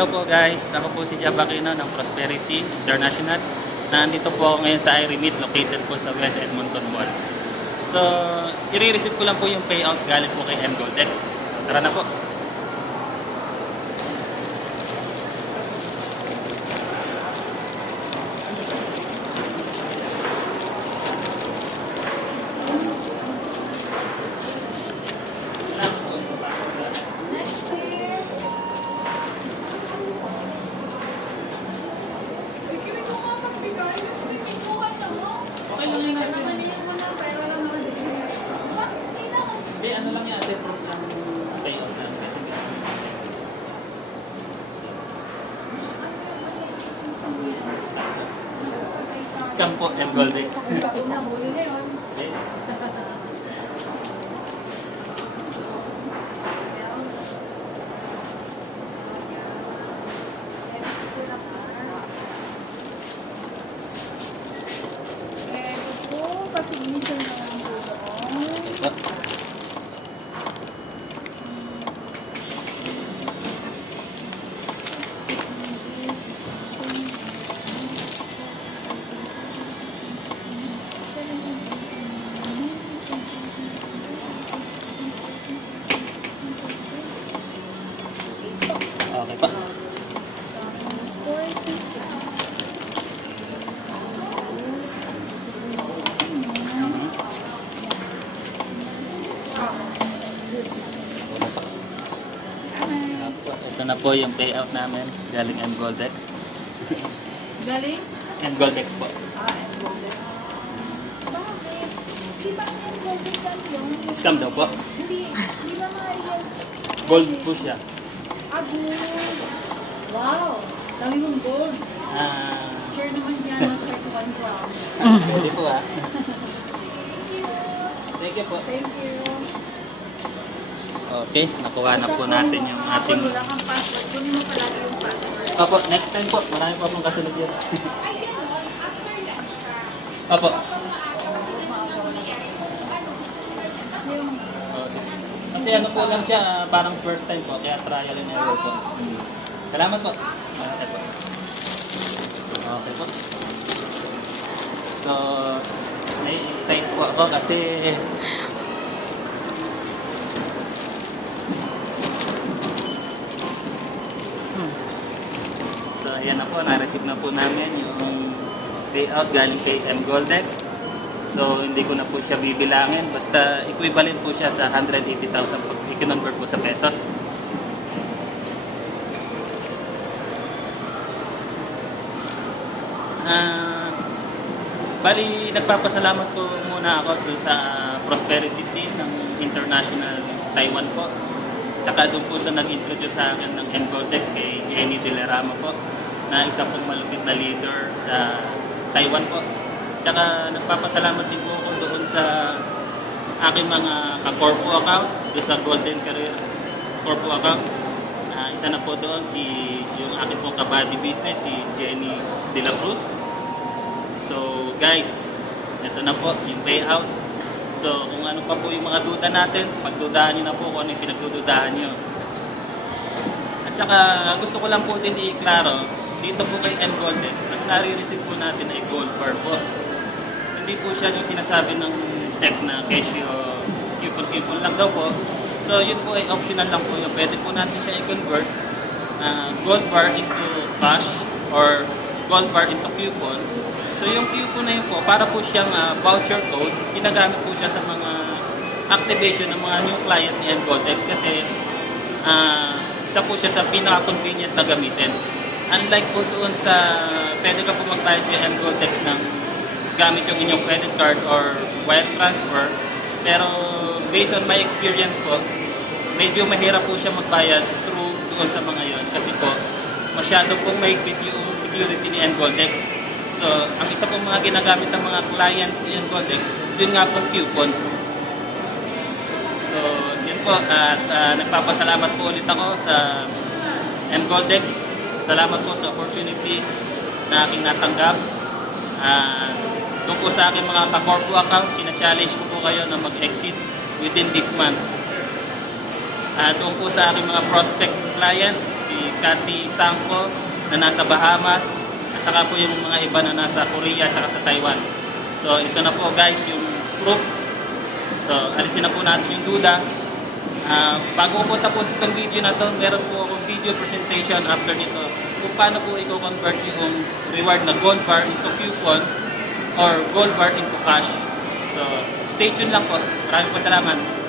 Hello po guys, ako po si Jab Aquino ng Prosperity International. Nandito po ako ngayon sa iRemit located po sa West Edmonton Mall. So, i-receive ko lang po yung payout galing po kay mGoldex. Tara na po. Okay lang yun natin. Hindi, ano lang yan, proof ng payout lang kasi scam po, mGoldex. Okay. Okay pa. Ito na po yung payout namin galing mGoldex. Galing? mGoldex po. mGoldex. Bakit? Di ba mGoldex yung? Scam daw po. Hindi ba real? Gold po siya. Gold. Wow! Dami mong gold. Share naman yan ng 31 grams. Pwede po ah. Thank you po. Thank you. Okay, nakuha na po natin yung ating... Wala kang password. Kunin mo palagi yung password. Opo, next time po. Marami po akong kasunod yun. Ay, gano'n. After lunch ka. Opo. Yung Okay. Kasi ano po lang siya, parang first time po. Kaya trial and error po. Salamat po. Okay po. Okay po. So, na-excite po ako kasi... So, ayan na po. Na-receive na po namin yung payout galing kay mGoldex. So, hindi ko na po siya bibilangin. Basta equivalent po siya sa 180,000 pag i-convert po sa pesos. Bali, nagpapasalamat po muna ako doon sa Prosperity Team ng International Taiwan po. Tsaka doon po sa nag-introduce sa akin ng mGoldex kay Jenny Dilerama po, na isa pong malupit na leader sa Taiwan po. Tsaka nagpapasalamat din po ako doon sa aking mga ka-corpo account, doon sa Golden Career Corpo account. Isa na po doon yung aking pong ka-body business, si Jenny De La Cruz. So guys, ito na po yung payout. So kung ano pa po yung mga duda natin, pagdudahan nyo na po kung ano yung pinagdududahan nyo. At saka gusto ko lang po din i-klaro, dito po kay mGoldex, ang nare-receive po natin ay gold bar po. Hindi po siya yung sinasabi ng SEC na casio coupon lang daw po. So yun po ay optional lang po yun. Pwede po natin siya i-convert gold bar into cash or gold bar into coupon. So yung coupon na yun po, para po siyang voucher code, ginagamit po siya sa mga activation ng mga new client ni mGoldex kasi isa po siya sa pinaka-convenient na gamitin. Unlike po doon sa, pwede ka po magbayad kay mGoldex ng gamit yung inyong credit card or wire transfer, pero based on my experience po, medyo mahirap po siya magbayad through doon sa mga yon kasi po, masyado pong mahigpit yung security ni mGoldex. So, ang isa pong mga ginagamit ng mga clients ni mGoldex, yun nga po coupon. So, yun po. At nagpapasalamat po ulit ako sa mGoldex. Salamat po sa opportunity na aking natanggap. Doon po sa aking mga ka-corpo account, sina-challenge ko po kayo na mag-exit within this month. Doon po sa aking mga prospect clients, si Cathy Sangko na nasa Bahamas, at saka po yung mga iba na nasa Korea at saka sa Taiwan. So ito na po guys yung proof. So alisin na po natin yung duda. Bago po tapos itong video na to, meron po akong video presentation after nito kung paano po i-convert yung reward na gold bar into coupon or gold bar into cash. So stay tuned lang po. Maraming salamat.